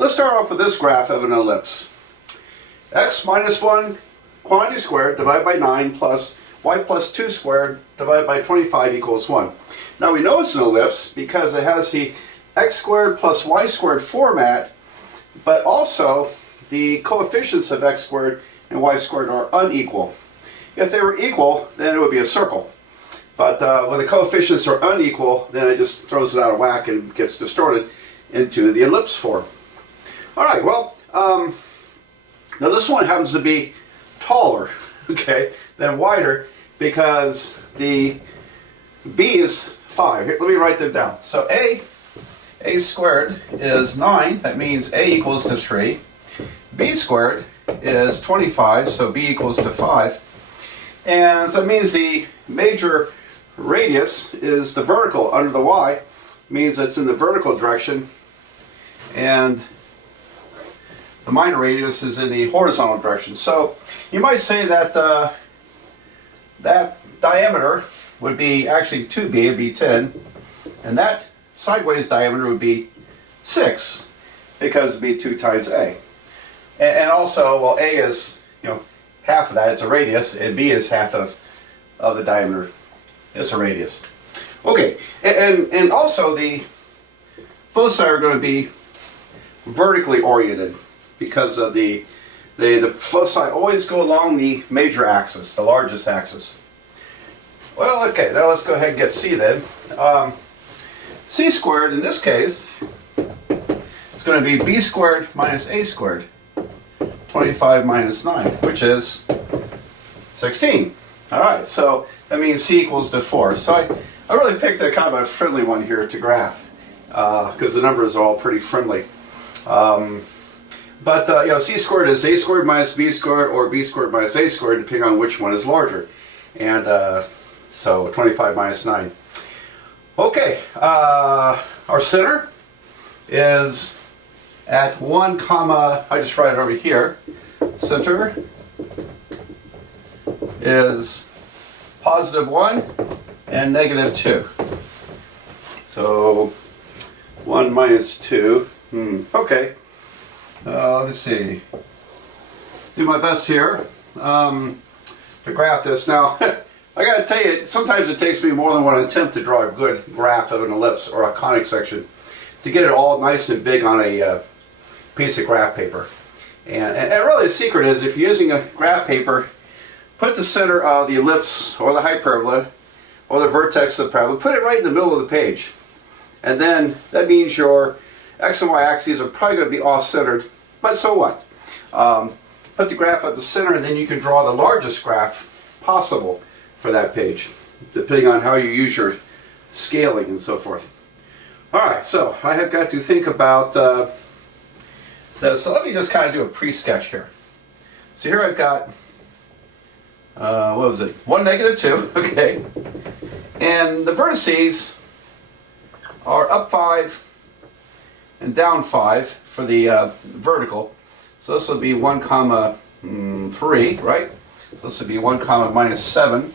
let's start off with this graph of an ellipse. X minus 1 quantity squared divided by 9 plus y plus 2 squared divided by 25 equals 1. Now we know it's an ellipse because it has the x squared plus y squared format, but also the coefficients of x squared and y squared are unequal. If they were equal, then it would be a circle. But when the coefficients are unequal, then it just throws it out of whack and gets distorted into the ellipse form. Alright, well, now this one happens to be taller, okay, than wider because the b is 5. Here, let me write them down. So a squared is 9, that means a equals to 3. B squared is 25, so b equals to 5. And so that means the major radius is the vertical under the y, means it's in the vertical direction, and the minor radius is in the horizontal direction. So you might say that that diameter would be actually 2b, it would be 10, and that sideways diameter would be 6, because it would be 2 times a. And also, well, a is, half of that, it's a radius, and b is half of the diameter. It's a radius. Okay, and also the foci are going to be vertically oriented because of the foci always go along the major axis, the largest axis. Well, okay, now let's go ahead and get c then. C squared in this case is going to be b squared minus a squared. 25 minus 9, which is 16. Alright, so that means c equals to 4. So I really picked a kind of a friendly one here to graph because the numbers are all pretty friendly. But c squared is a squared minus b squared or b squared minus a squared depending on which one is larger. And so 25 minus 9. Okay, our center is at 1 comma, I just write it over here, center is positive 1 and negative 2. So 1 minus 2, okay, let me see, do my best here to graph this. Now I gotta tell you, sometimes it takes me more than one attempt to draw a good graph of an ellipse or a conic section to get it all nice and big on a piece of graph paper. And really the secret is, if you're using a graph paper, put the center of the ellipse or the hyperbola or the vertex of the parabola, put it right in the middle of the page. And then that means your x and y axes are probably going to be off-centered, but so what? Put the graph at the center and then you can draw the largest graph possible for that page, depending on how you use your scaling and so forth. Alright, so I have got to think about this. So let me just kind of do a pre-sketch here. So here I've got, what was it? 1, negative 2, okay. And the vertices are up 5 and down 5 for the vertical. So this will be 1 comma 3, right? This would be 1 comma minus 7.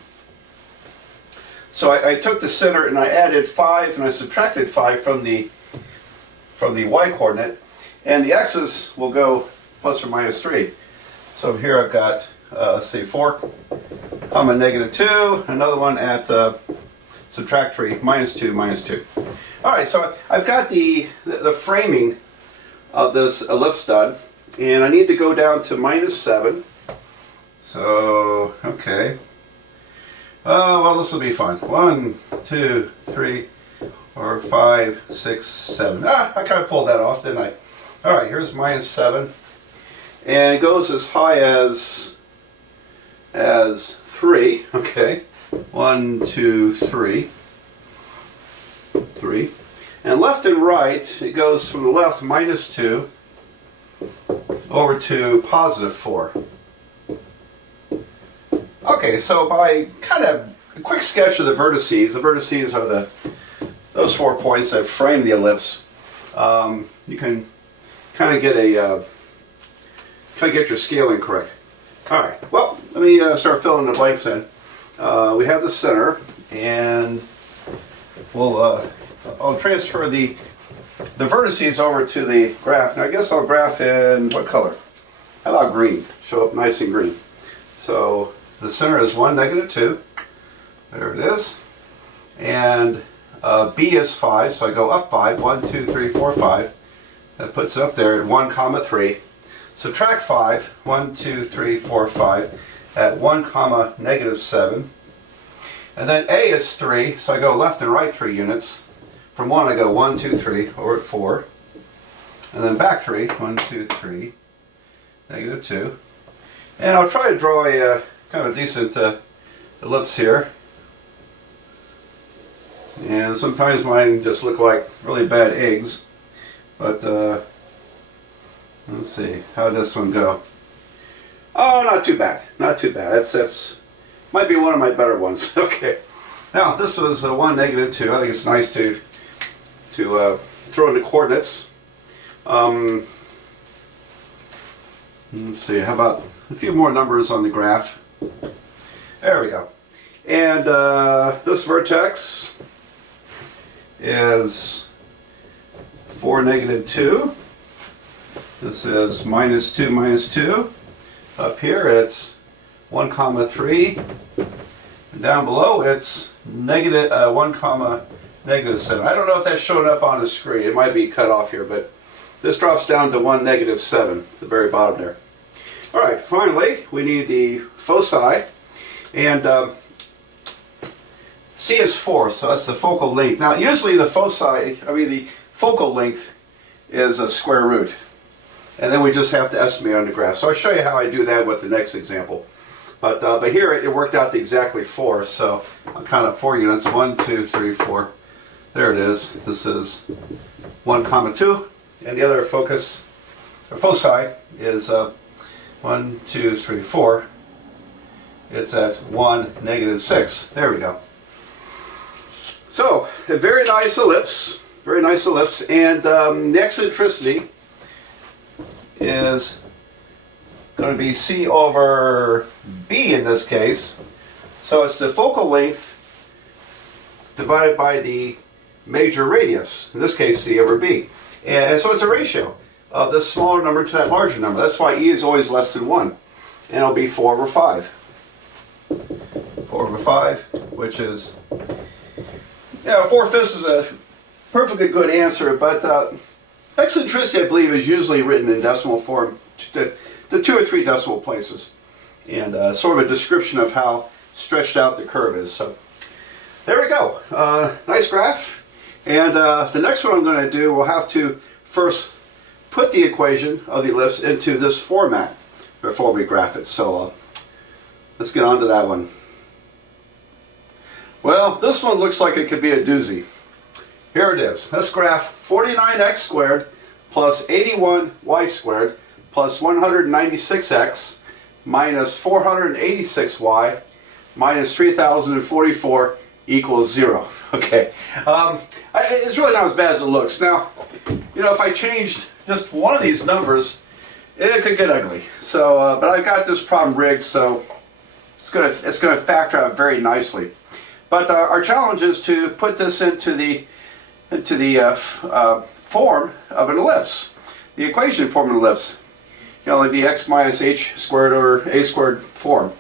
So I took the center and I added 5 and I subtracted 5 from the y coordinate, and the x's will go plus or minus 3. So here I've got, let's see, 4 comma negative 2, another one at subtract 3, minus 2, minus 2. Alright, so I've got the framing of this ellipse done, and I need to go down to minus 7. So, okay. Well, this will be fun. 1, 2, 3, 4, 5, 6, 7. I kind of pulled that off, didn't I? Alright, here's minus 7. And it goes as high as 3. Okay. 1, 2, 3. 3. And left and right, it goes from the left minus 2 over to positive 4. Okay, so by kind of a quick sketch of the vertices are those 4 points that frame the ellipse. You can kind of get your scaling correct. All right. Well, let me start filling the blanks in. We have the center, and we'll I'll transfer the the vertices over to the graph. Now I guess I'll graph in what color? How about green? Show up nice and green. So the center is 1, negative 2. There it is. And B is 5, so I go up 5. 1, 2, 3, 4, 5. That puts it up there at 1, comma 3. Subtract 5. 1, 2, 3, 4, 5 at 1, comma negative 7. And then A is 3, so I go left and right 3 units. From 1 I go 1, 2, 3, over at 4. And then back 3. 1, 2, 3, negative 2. And I'll try to draw a kind of decent ellipse here. And sometimes mine just look like really bad eggs. But let's see, how did this one go? Oh, not too bad. Not too bad. That's might be one of my better ones. Okay. Now this was 1, negative 2. I think it's nice to throw in the coordinates. Let's see. How about a few more numbers on the graph? There we go. And this vertex is 4, negative 2. This is minus 2, minus 2. Up here it's 1, comma 3. And down below it's negative 1, comma negative 7. I don't know if that's showing up on the screen. It might be cut off here, but this drops down to 1, negative 7, at the very bottom there. All right, finally we need the foci, and C is 4, so that's the focal length. Now usually the the focal length is a square root. And then we just have to estimate on the graph. So I'll show you how I do that with the next example. But here it worked out to exactly 4, so I'll count up 4 units. 1, 2, 3, 4. There it is. This is 1, comma 2. And the other foci is 1, 2, 3, 4. It's at 1, negative 6. There we go. So, a very nice ellipse. Very nice ellipse. And the eccentricity is going to be C over B in this case. So it's the focal length divided by the major radius, in this case C over B. And so it's a ratio of this smaller number to that larger number. That's why E is always less than 1. And it'll be 4 over 5. 4 over 5, which is, 4/5 is a perfectly good answer, but eccentricity, I believe, is usually written in decimal form, the 2 or 3 decimal places, and sort of a description of how stretched out the curve is. So there we go. Nice graph. And the next one I'm going to do, we'll have to first put the equation of the ellipse into this format before we graph it. So let's get on to that one. Well, this one looks like it could be a doozy. Here it is. Let's graph 49x squared plus 81y squared plus 196x minus 486y minus 3044 equals 0. Okay. It's really not as bad as it looks. Now, if I changed just one of these numbers, it could get ugly. So, but I've got this problem rigged, so it's going to factor out very nicely. But our challenge is to put this into the form of an ellipse, the equation form of an ellipse, like the x minus h squared or a squared form.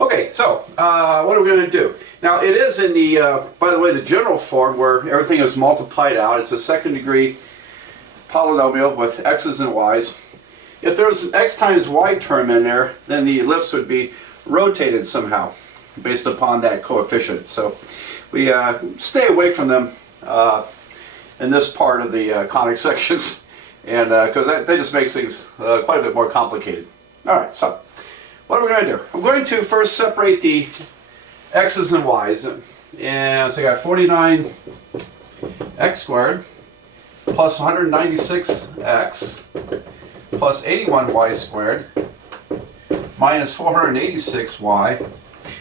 Okay, so what are we going to do? Now it is in the, by the way, the general form where everything is multiplied out. It's a second degree polynomial with x's and y's. If there was an x times y term in there, then the ellipse would be rotated somehow based upon that coefficient. So we stay away from them in this part of the conic sections, and because that just makes things quite a bit more complicated. Alright, so what are we going to do? I'm going to first separate the x's and y's, and so I got 49x squared plus 196x plus 81y squared minus 486y,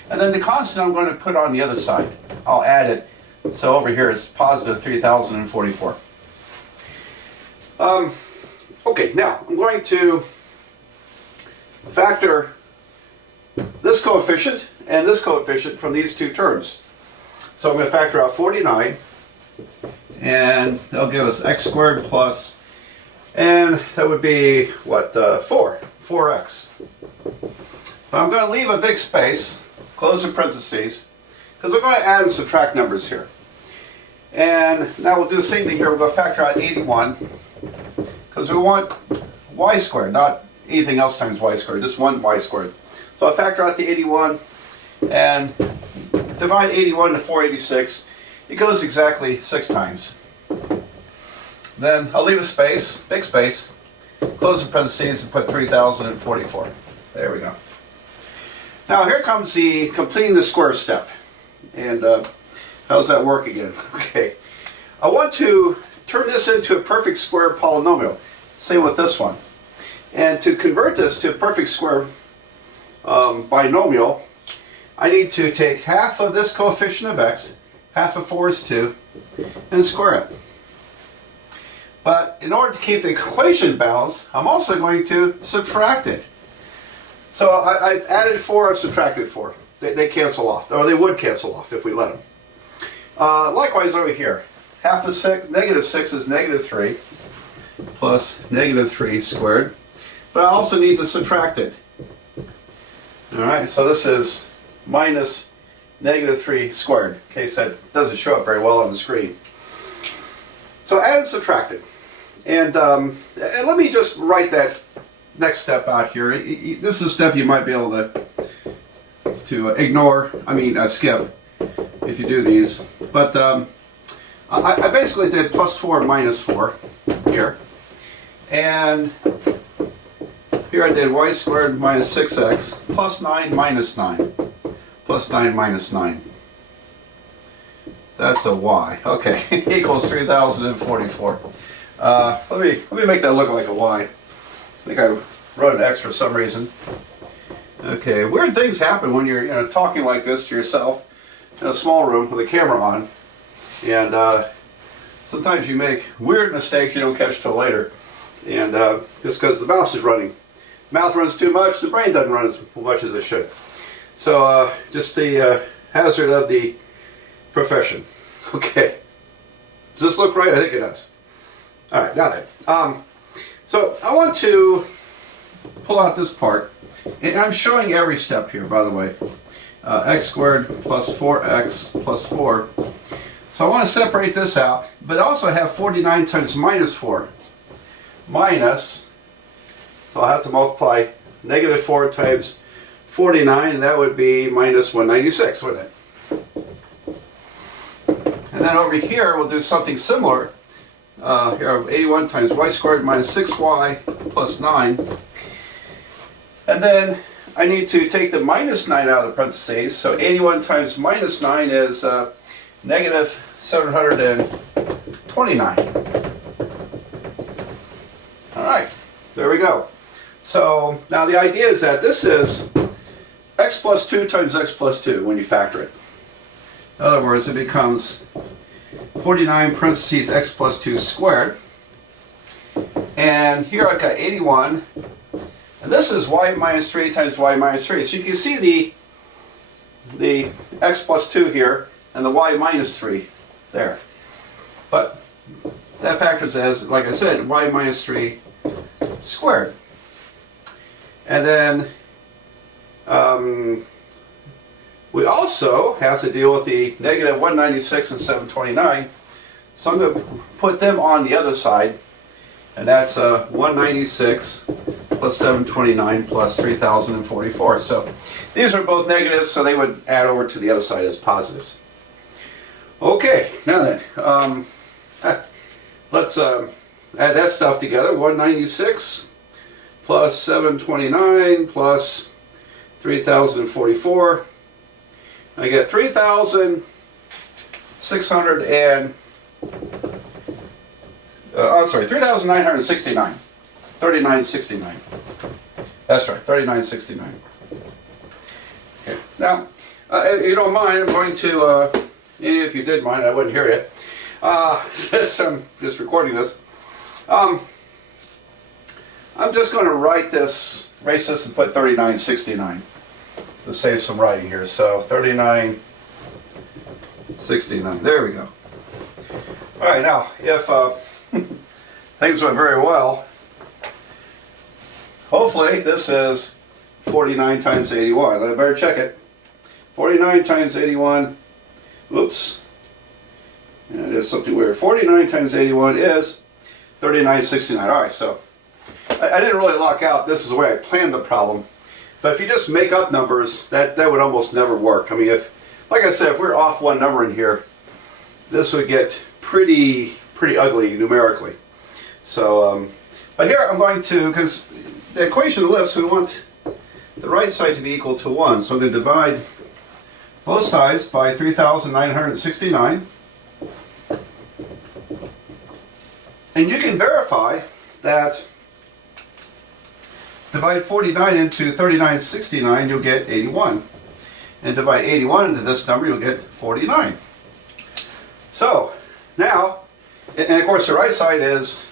and then the constant I'm going to put on the other side. I'll add it. So over here it's positive 3044. Okay, now I'm going to factor this coefficient and this coefficient from these two terms. So I'm going to factor out 49 and they'll give us x squared plus, and that would be what, 4x. But I'm going to leave a big space, close the parentheses, because we're going to add and subtract numbers here. And now we'll do the same thing here. We'll go factor out 81, because we want y squared, not anything else times y squared, just one y squared. So I'll factor out the 81 and divide 81 to 486. It goes exactly 6 times. Then I'll leave a space, big space, close the parentheses and put 3044. There we go. Now here comes the completing the square step. And how does that work again? Okay. I want to turn this into a perfect square polynomial. Same with this one. And to convert this to a perfect square binomial, I need to take half of this coefficient of x, half of 4 is 2, and square it. But in order to keep the equation balanced, I'm also going to subtract it. So I've added 4, I've subtracted 4. They cancel off, or they would cancel off if we let them. Likewise over here, half of 6, negative 6 is negative 3, plus negative 3 squared. But I also need to subtract it. Alright, so this is minus negative 3 squared, in case that doesn't show up very well on the screen. So add and subtract it. And let me just write that next step out here. This is a step you might be able to ignore, skip if you do these. But I basically did plus 4 minus 4 here. And here I did y squared minus 6x plus 9 minus 9. Plus 9 minus 9. That's a y. Okay, equals 3044. Let me make that look like a y. I think I wrote an x for some reason. Okay, weird things happen when you're talking like this to yourself in a small room with a camera on, and sometimes you make weird mistakes you don't catch till later, and just because the mouse is running. Mouth runs too much, the brain doesn't run as much as it should. So just the hazard of the profession. Okay. Does this look right? I think it does. Alright, now then. So I want to pull out this part. And I'm showing every step here, by the way. X squared plus 4x plus 4. So I want to separate this out, but also have 49 times minus 4. Minus, so I'll have to multiply negative 4 times 49, and that would be minus 196, wouldn't it? And then over here, we'll do something similar. Here I have 81 times y squared minus 6y plus 9. And then I need to take the minus 9 out of the parentheses. So 81 times minus 9 is negative 729. Alright, there we go. So now the idea is that this is x plus 2 times x plus 2 when you factor it. In other words, it becomes 49 parentheses x plus 2 squared. And here I've got 81. And this is y minus 3 times y minus 3. So you can see the x plus 2 here and the y minus 3 there. But that factors as, like I said, y minus 3 squared. And then we also have to deal with the negative 196 and 729. So I'm going to put them on the other side. And that's 196 plus 729 plus 3044. So these are both negatives, so they would add over to the other side as positives. Okay, now then, let's add that stuff together. 196 plus 729 plus 3044. I get 3,600 and 3,969. 3969. That's right, 3969. Okay. Now, if you don't mind, I'm going to, if you did mind, I wouldn't hear you. Since I'm just recording this, I'm just going to erase this and put 3969 to save some writing here. So 3969. There we go. All right, now if things went very well, hopefully this is 49 times 81. I better check it. 49 times 81, whoops, and it is something weird. 49 times 81 is 3969. All right, so I didn't really lock out. This is the way I planned the problem. But if you just make up numbers, that would almost never work. I mean, like I said, if we're off one number in here, this would get pretty ugly numerically. So, but here I'm going to, because the equation of ellipse, we want the right side to be equal to 1. So I'm going to divide both sides by 3,969. And you can verify that divide 49 into 3969, you'll get 81. And divide 81 into this number, you'll get 49. So, now, and of course the right side is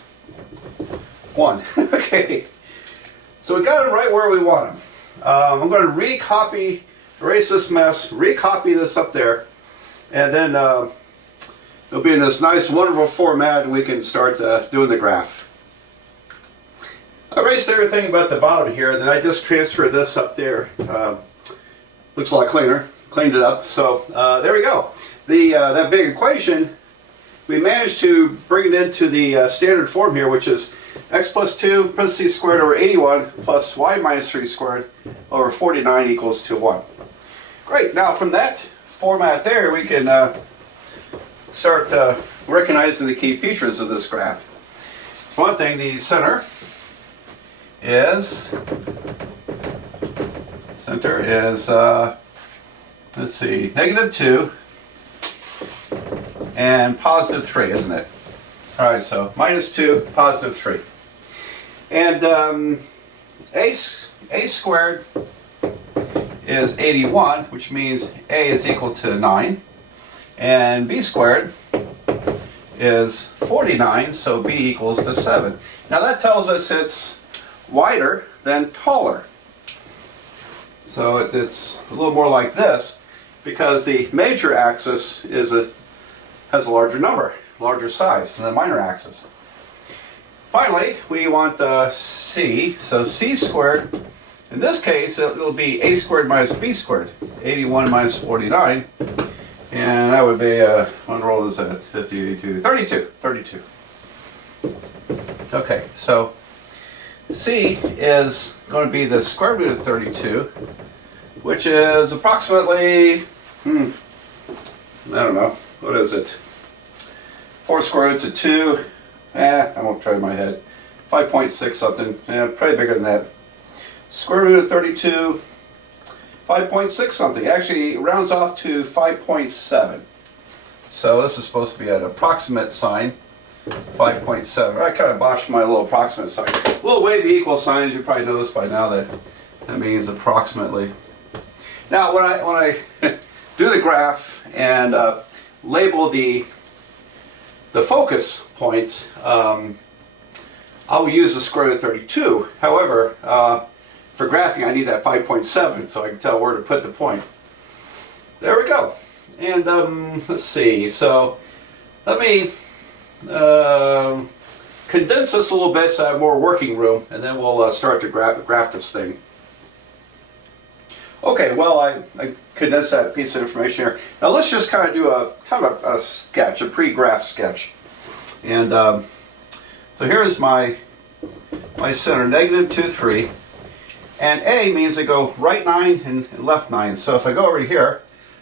1. Okay. So we got them right where we want them. I'm going to erase this mess, recopy this up there, and then it'll be in this nice, wonderful format, and we can start doing the graph. I erased everything but the bottom here, and then I just transferred this up there. Looks a lot cleaner. Cleaned it up. So there we go. That big equation, we managed to bring it into the standard form here, which is x plus 2 parentheses squared over 81 plus y minus 3 squared over 49 equals to 1. Great. Now from that format there, we can start recognizing the key features of this graph. For one thing, the center is let's see, -2 and +3, isn't it? All right, so -2, +3. And a squared is 81, which means a is equal to 9. And b squared is 49, so b equals to 7. Now that tells us it's wider than taller. So it's a little more like this, because the major axis has a larger number, larger size than the minor axis. Finally, we want c, so c squared, in this case it'll be a squared minus b squared, 81 minus 49, and that would be, what roll is that, 50, 82, 32. Okay, so c is going to be the square root of 32, which is approximately, I don't know, what is it? 4 square roots of 2, I won't try in my head, 5.6 something, probably bigger than that. Square root of 32, 5.6 something, actually it rounds off to 5.7. So this is supposed to be an approximate sign, 5.7. I kind of botched my little approximate sign. Little wavy equal signs, you probably know this by now that means approximately. Now when I do the graph and label the focus points, I will use the square root of 32. However, for graphing I need that 5.7 so I can tell where to put the point. There we go. And let's see, so let me condense this a little bit so I have more working room, and then we'll start to graph this thing. Okay, well I condensed that piece of information here. Now let's just kind of do a sketch, a pre-graph sketch. And so here's my center, -2, 3. And A means I go right 9 and left 9. So if I go over here,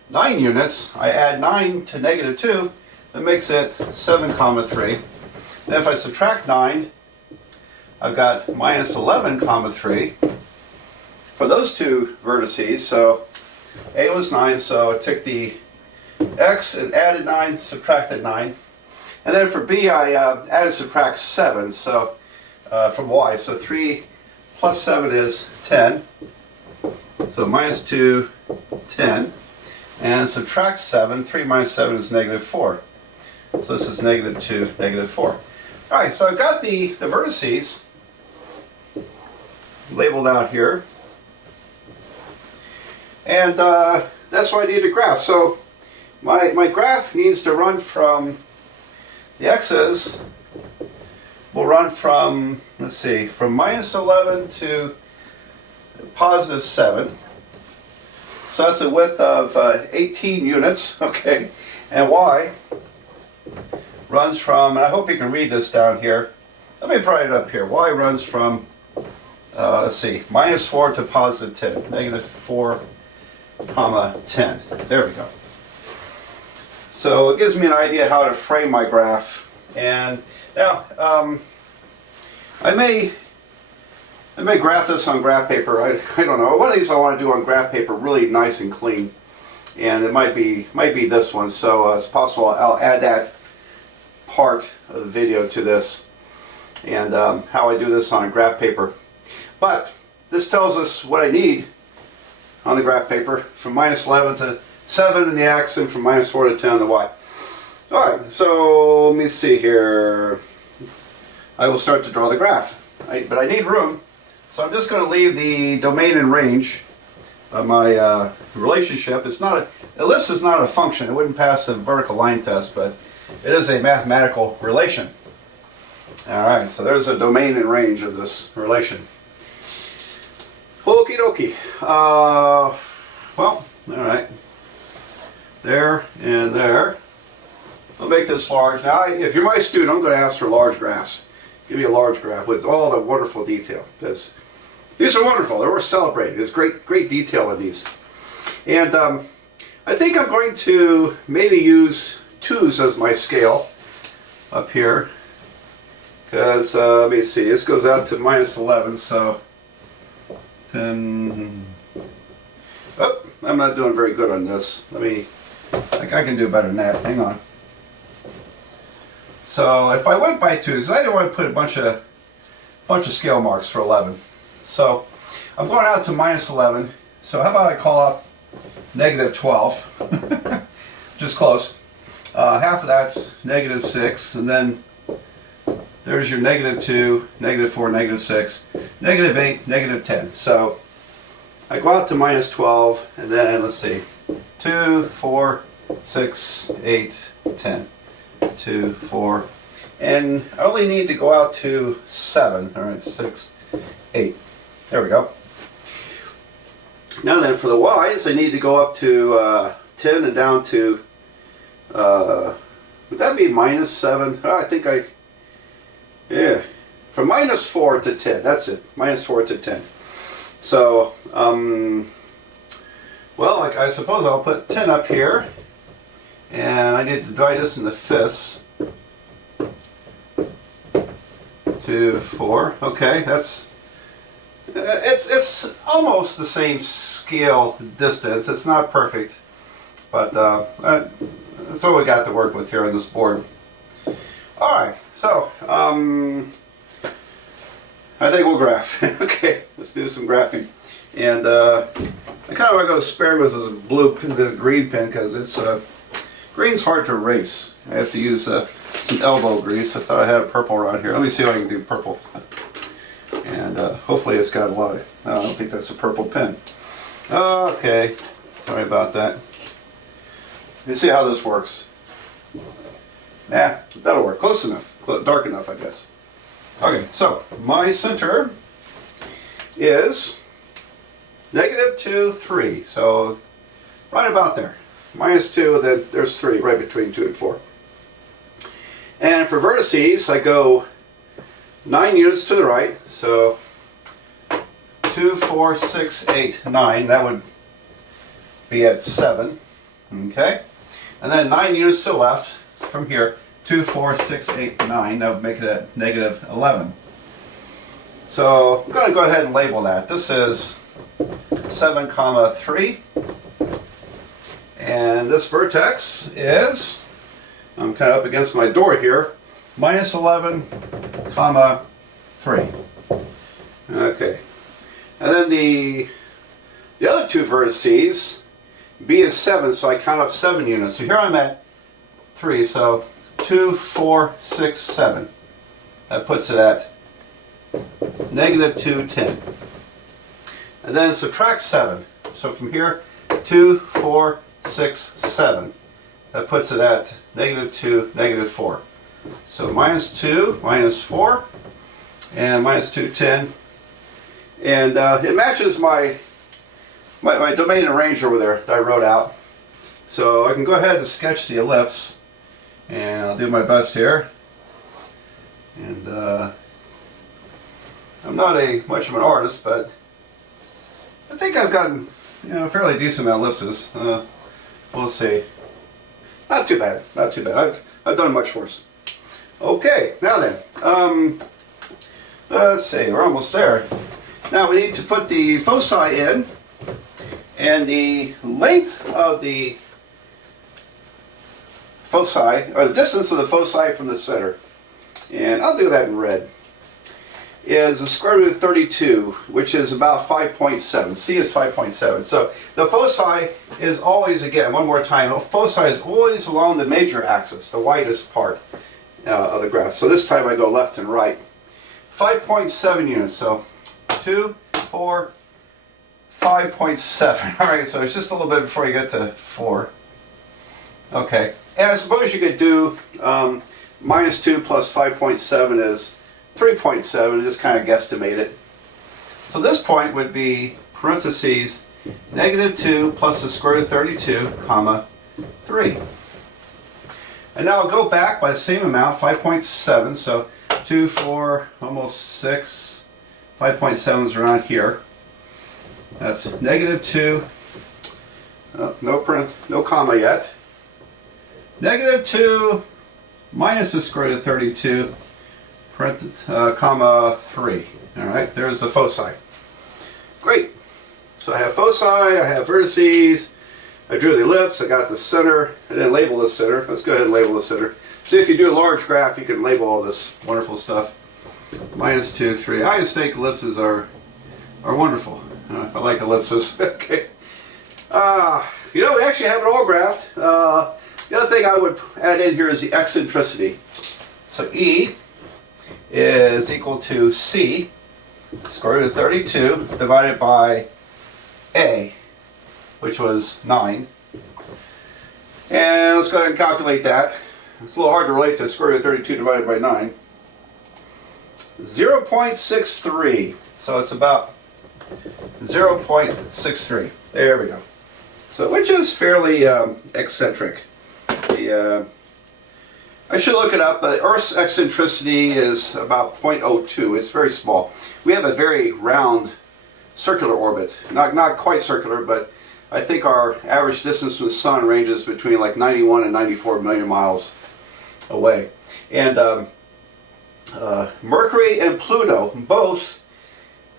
9 units, I add 9 to -2, that makes it 7, 3. Then if I subtract 9, I've got -11, 3 for those two vertices. So A was 9, so I took the X and added 9, subtracted 9. And then for B, I added subtract 7, so from Y. So 3 plus 7 is 10. So -2, 10. And subtract 7, 3 minus 7 is -4. So this is -2, -4. Alright, so I've got the vertices labeled out here. And that's what I need to graph. So my graph needs to run from The x's will run from, let's see, from minus 11 to positive 7. So that's a width of 18 units, okay? And y runs from, and I hope you can read this down here. Let me write it up here. Y runs from, let's see, minus 4 to positive 10. Negative 4, comma 10. There we go. So it gives me an idea how to frame my graph. And now, I may graph this on graph paper. I don't know. One of these I want to do on graph paper, really nice and clean. And it might be this one. So it's possible I'll add that part of the video to this, and how I do this on graph paper. But this tells us what I need on the graph paper, from minus 11 to 7 in the x, and from minus 4 to 10 in the y. Alright, so let me see here. I will start to draw the graph. But I need room, so I'm just going to leave the domain and range of my relationship. It's not ellipse is not a function. It wouldn't pass the vertical line test, but it is a mathematical relation. Alright, so there's a domain and range of this relation. Okie dokie. Well, alright. There and there. I'll make this large. Now, if you're my student, I'm going to ask for large graphs. Give me a large graph with all the wonderful detail, because these are wonderful. They're worth celebrating. There's great detail in these. And I think I'm going to maybe use 2s as my scale up here, because let me see, this goes out to minus 11, so 10. Oh, I'm not doing very good on this. I can do better than that. Hang on. So if I went by 2s, I don't want to put a bunch of scale marks for 11. So I'm going out to minus 11. So how about I call up negative 12, just close. Half of that's negative 6, and then there's your negative 2, negative 4, negative 6, negative 8, negative 10. So I go out to minus 12, and then let's see, 2, 4, 6, 8, 10. 2, 4, and I only need to go out to 7. All right, 6, 8. There we go. Now then, for the y's, I need to go up to 10 and down to, would that be minus 7? Oh, I think yeah, from minus 4 to 10. That's it, minus 4 to 10. So, well, I suppose I'll put 10 up here. And I need to divide this into fifths. 2, 4. Okay, that's it's almost the same scale distance. It's not perfect, but that's what we got to work with here on this board. All right, so I think we'll graph. Okay, let's do some graphing. And I kind of want to go sparing with this green pen, because it's green's hard to erase. I have to use some elbow grease. I thought I had a purple around here. Let me see if I can do purple. And hopefully it's got a lot of, I don't think that's a purple pen. Okay, sorry about that. Let's see how this works. Yeah, that'll work. Close enough. Dark enough, I guess. Okay, so my center is negative 2, 3. So right about there. Minus 2, then there's 3 right between 2 and 4. And for vertices, I go 9 units to the right. So 2, 4, 6, 8, 9. That would be at 7. Okay. And then 9 units to the left from here. 2, 4, 6, 8, 9. That would make it at negative 11. So I'm going to go ahead and label that. This is 7, 3. And this vertex is, I'm kind of up against my door here, minus 11, 3. Okay. And then the other 2 vertices, B is 7, so I count up 7 units. So here I'm at 3, so 2, 4, 6, 7. That puts it at negative 2, 10. And then subtract 7. So from here, 2, 4, 6, 7. That puts it at negative 2, negative 4. So minus 2, minus 4, and minus 2, 10. And it matches my domain and range over there that I wrote out. So I can go ahead and sketch the ellipse. And I'll do my best here. And I'm not much of an artist, but I think I've gotten a fairly decent amount of ellipses. We'll see. Not too bad. Not too bad. I've done much worse. Okay, now then. Let's see. We're almost there. Now we need to put the foci in, and the length of the foci, or the distance of the foci from the center, and I'll do that in red, is the square root of 32, which is about 5.7. C is 5.7. So the foci is always, again, one more time, the foci is always along the major axis, the widest part of the graph. So this time I go left and right. 5.7 units, so 2, 4, 5.7. All right, so it's just a little bit before you get to 4. Okay, and I suppose you could do minus 2 plus 5.7 is 3.7, and just kind of guesstimate it. So this point would be parentheses negative 2 plus the square root of 32, comma 3. And now I'll go back by the same amount, 5.7, so 2, 4, almost 6, 5.7 is around here. That's negative 2, no comma yet. Negative 2 minus the square root of 32, comma 3. All right, there's the foci. Great. So I have foci, I have vertices, I drew the ellipse, I got the center, I didn't label the center. Let's go ahead and label the center. See, if you do a large graph, you can label all this wonderful stuff. Minus 2, 3. I just think ellipses are wonderful. I like ellipses. Okay. We actually have it all graphed. The other thing I would add in here is the eccentricity. So E is equal to C, square root of 32, divided by A, which was 9. And let's go ahead and calculate that. It's a little hard to relate to square root of 32 divided by 9. 0.63. So it's about 0.63. There we go. So, which is fairly eccentric. I should look it up, but Earth's eccentricity is about 0.02. It's very small. We have a very round circular orbit. Not quite circular, but I think our average distance from the sun ranges between like 91 and 94 million miles away. And Mercury and Pluto both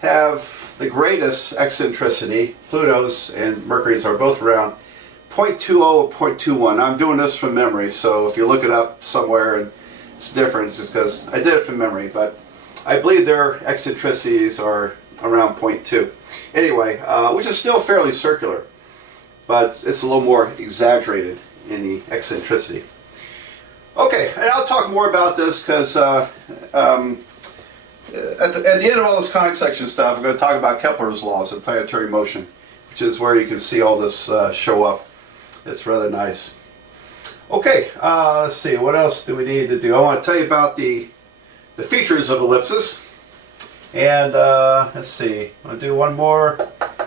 have the greatest eccentricity. Pluto's and Mercury's are both around 0.20 or 0.21. I'm doing this from memory, so if you look it up somewhere and it's different, it's just because I did it from memory, but I believe their eccentricities are around 0.2. Anyway, which is still fairly circular, but it's a little more exaggerated in the eccentricity. Okay, and I'll talk more about this because at the end of all this conic section stuff, I'm going to talk about Kepler's laws of planetary motion, which is where you can see all this show up. It's rather nice. Okay, let's see, what else do we need to do? I want to tell you about the features of ellipses. And let's see, I'm going to do one more.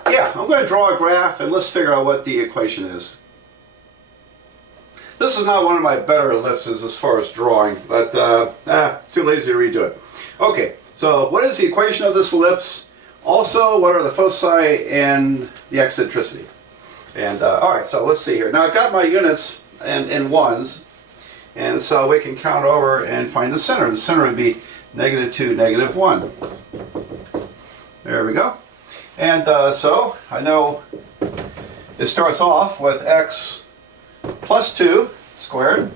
Yeah, I'm going to draw a graph and let's figure out what the equation is. This is not one of my better ellipses as far as drawing, but too lazy to redo it. Okay, so what is the equation of this ellipse? Also, what are the foci and the eccentricity? And alright, so let's see here. Now I've got my units in ones, and so we can count over and find the center. The center would be negative 2, negative 1. There we go. And so I know it starts off with x plus 2 squared,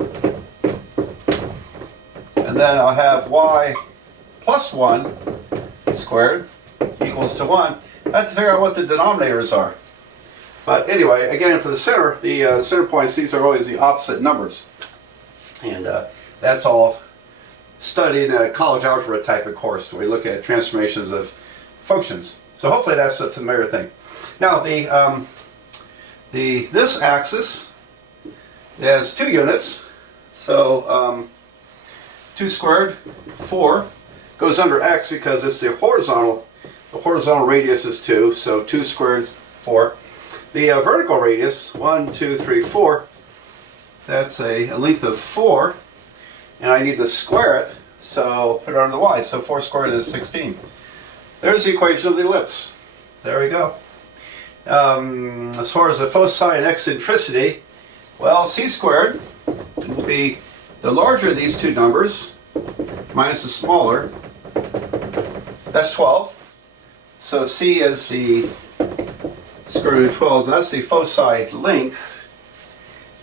and then I'll have y plus 1 squared equals to 1. I have to figure out what the denominators are. But anyway, again, for the center points, these are always the opposite numbers. And that's all studied in a college algebra type of course, where we look at transformations of functions. So hopefully that's a familiar thing. Now, this axis has 2 units. So 2 squared, 4. Goes under x because it's the horizontal. The horizontal radius is 2, so 2 squared, 4. The vertical radius, 1, 2, 3, 4. That's a length of 4. And I need to square it, so put it under the y. So 4 squared is 16. There's the equation of the ellipse. There we go. As far as the foci and eccentricity, well, c squared will be the larger of these two numbers minus the smaller. That's 12. So c is the square root of 12. That's the foci length.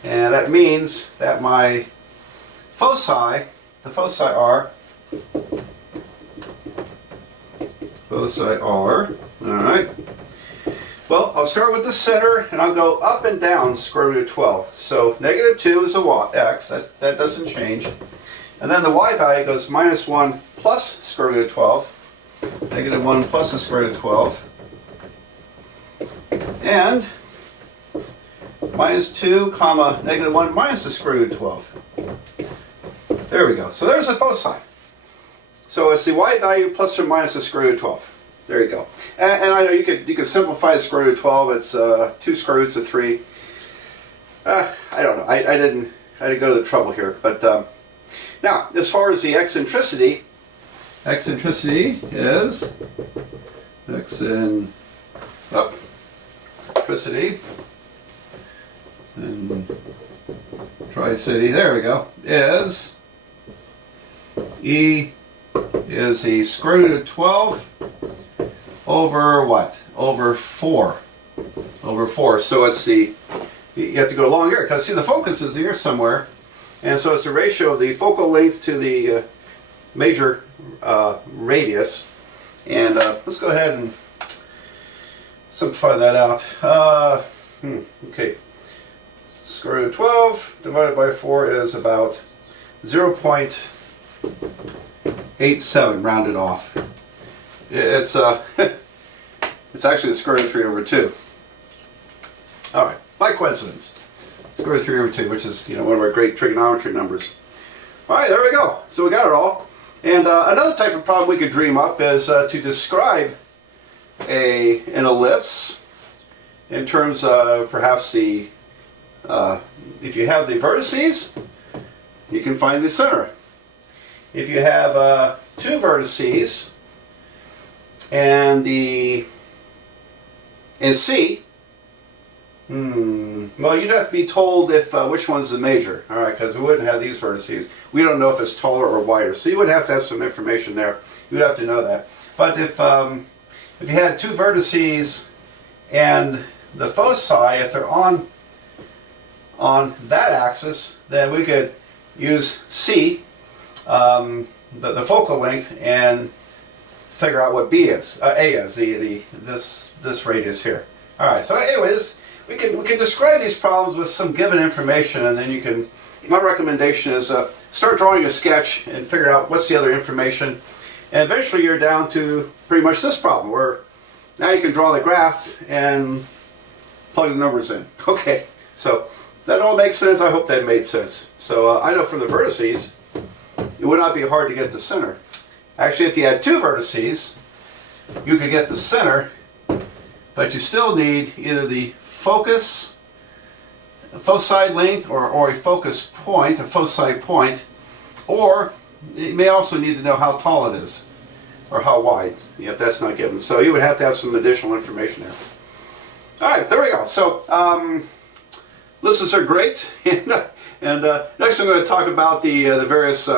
And that means that my foci, the foci are, alright. Well, I'll start with the center and I'll go up and down square root of 12. So negative 2 is a x, that doesn't change. And then the y value goes minus 1 plus square root of 12. Negative 1 plus the square root of 12. And minus 2 comma negative 1 minus the square root of 12. There we go. So there's the foci. So it's the y value plus or minus the square root of 12. There you go. And I know you could simplify the square root of 12. It's 2 square roots of 3. I don't know. I didn't go to the trouble here. But now, as far as the eccentricity is Tri-City, there we go, is E is the square root of 12 over what? Over 4. Over 4. So it's the, you have to go along here, because see the focus is here somewhere. And so it's the ratio of the focal length to the major radius. And let's go ahead and simplify that out. Okay. Square root of 12 divided by 4 is about 0.87 rounded off. It's it's actually the square root of 3 over 2. All right, by coincidence, square root of 3 over 2, which is one of our great trigonometry numbers. All right, there we go. So we got it all. And another type of problem we could dream up is to describe an ellipse in terms of perhaps the if you have the vertices, you can find the center. If you have 2 vertices and C, well, you'd have to be told if which one's the major, all right, because we wouldn't have these vertices. We don't know if it's taller or wider, so you would have to have some information there. You would have to know that. But if you had 2 vertices and the foci, if they're on that axis, then we could use C, the focal length, and figure out what B is. A is this radius here. All right. So, anyways, we can describe these problems with some given information, and then you can. My recommendation is start drawing a sketch and figure out what's the other information, and eventually you're down to pretty much this problem where now you can draw the graph and plug the numbers in. Okay. So that all makes sense. I hope that made sense. So I know from the vertices, it would not be hard to get the center. Actually, if you had 2 vertices, you could get the center, but you still need either the foci length or a focus point, a foci point, or you may also need to know how tall it is or how wide. Yep, that's not given. So you would have to have some additional information there. All right, there we go. So ellipses are great, and next I'm going to talk about the various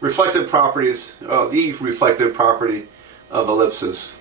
reflective properties, the reflective property of ellipses.